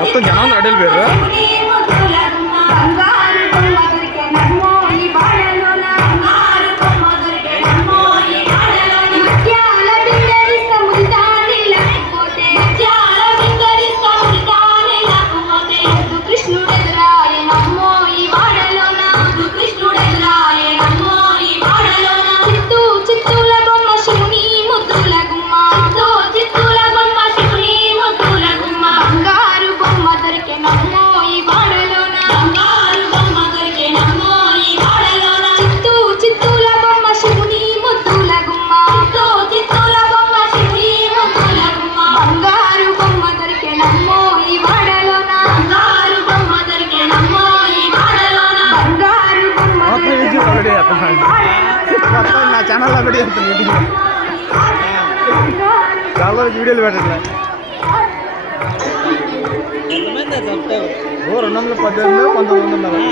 మొత్తం జనం అడలు పేరు నా ఛానల్లో పెట్టి చాలా వీడియోలు పెట్టట్లే 218 1900